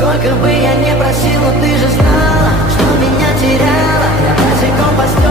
Сколько бы я не просил, но ты же знала, что меня теряла. Я босиком по стеклам.